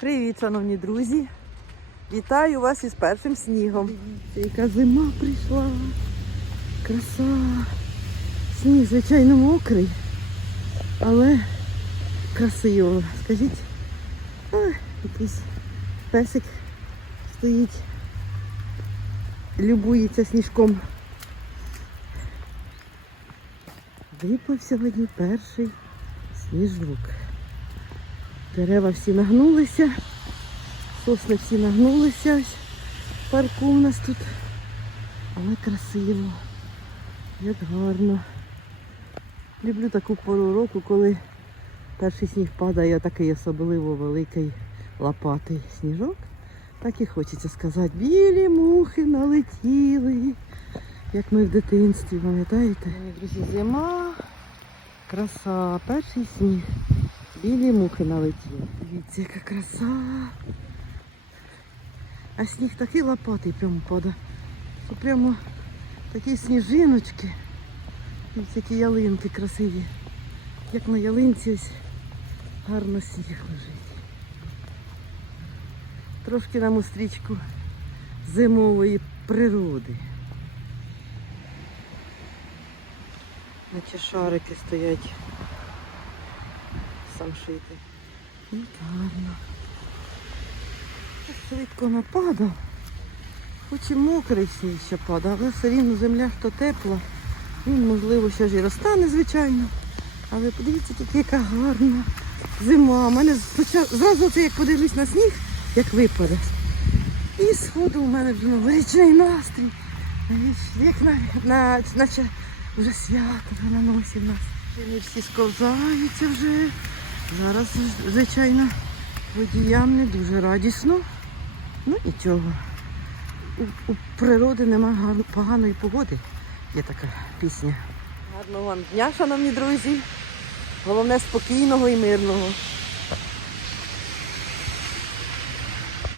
Привіт, шановні друзі! Вітаю вас із першим снігом. Яка зима прийшла. Краса. Сніг, звичайно, мокрий, але красиво. Скажіть, якийсь песик стоїть, любується сніжком. Випав сьогодні перший сніжок. Дерева всі нагнулися, сосни всі нагнулися. Парку у нас тут. Але красиво, як гарно. Люблю таку пору року, коли перший сніг падає, такий особливо великий лопатий сніжок. Так і хочеться сказати. Білі мухи налетіли, як ми в дитинстві, пам'ятаєте? Друзі, зима, краса, перший сніг. Білі мухи налетіли. Дивіться, яка краса. А сніг такий лопатий прямо падає. Що прямо такі сніжиночки. Дивіться, які ялинки красиві. Як на ялинці гарно сніг лежить. Трошки нам у стрічку зимової природи. Наче шарики стоять самшити. Ну, гарно. Швидко нападав. Хоч і мокрий сніг ще падав, але все рівно земля що тепла. Він, можливо, ще ж і розтане, звичайно. Але подивіться, тільки яка гарна зима. У мене зразу це як подивлюсь на сніг, як випаде. І сходу у мене вже новорічний настрій. Як на, на, наче вже свято на носі в нас. Не всі сковзаються вже. Зараз, звичайно, водіям не дуже радісно. Ну нічого. У, у природи нема поганої погоди. Є така пісня. Гарного вам дня, шановні друзі. Головне спокійного і мирного.